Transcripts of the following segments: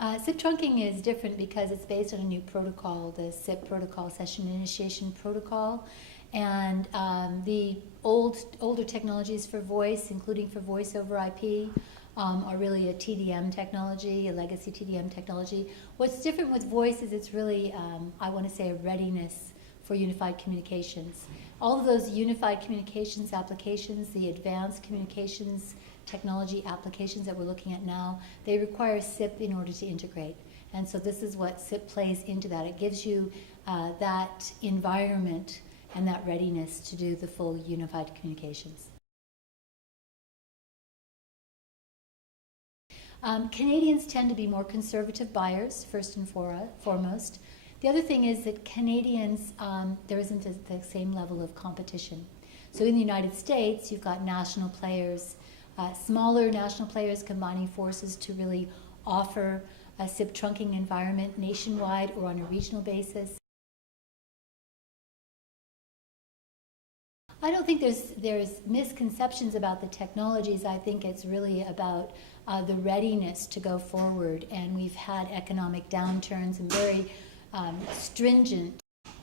SIP trunking is different because it's based on a new protocol, the SIP protocol, Session Initiation Protocol. And the older technologies for voice, including for voice over IP, are really a TDM technology, a legacy TDM technology. What's different with voice is it's really, I want to say, a readiness for unified communications. All of those unified communications applications, the advanced communications technology applications that we're looking at now, they require SIP in order to integrate. And so this is what SIP plays into that. It gives you that environment and that readiness to do the full unified communications. Canadians tend to be more conservative buyers, first and foremost. The other thing is that Canadians, there isn't the same level of competition. So in the United States, you've got national players, smaller national players combining forces to really offer a SIP trunking environment nationwide or on a regional basis. I don't think there's misconceptions about the technologies. I think it's really about the readiness to go forward. And we've had economic downturns and very stringent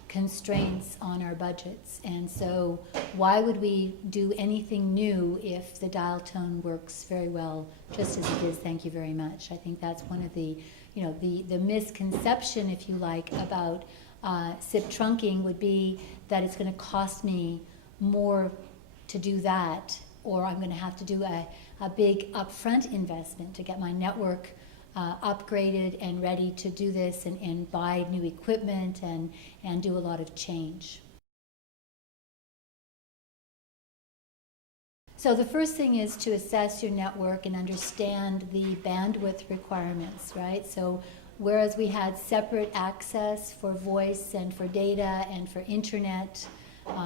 constraints on our budgets. And so why would we do anything new if the dial tone works very well just as it is? Thank you very much. I think that's one of the, the misconception, if you like, about SIP trunking would be that it's going to cost me more to do that, or I'm going to have to do a big upfront investment to get my network upgraded and ready to do this and buy new equipment and do a lot of change. So the first thing is to assess your network and understand the bandwidth requirements, right? So whereas we had separate access for voice and for data and for internet,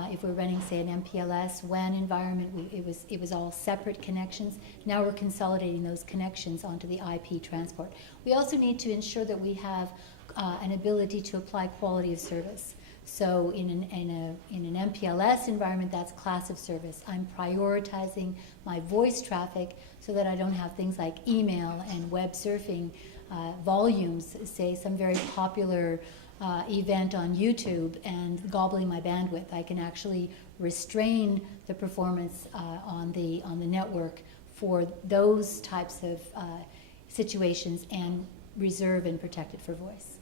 if we're running, say, an MPLS WAN environment, it was all separate connections. Now we're consolidating those connections onto the IP transport. We also need to ensure that we have an ability to apply quality of service. So in an MPLS environment, that's class of service. I'm prioritizing my voice traffic so that I don't have things like email and web surfing volumes, say some very popular event on YouTube and gobbling my bandwidth. I can actually restrain the performance on the network for those types of situations and reserve and protect it for voice.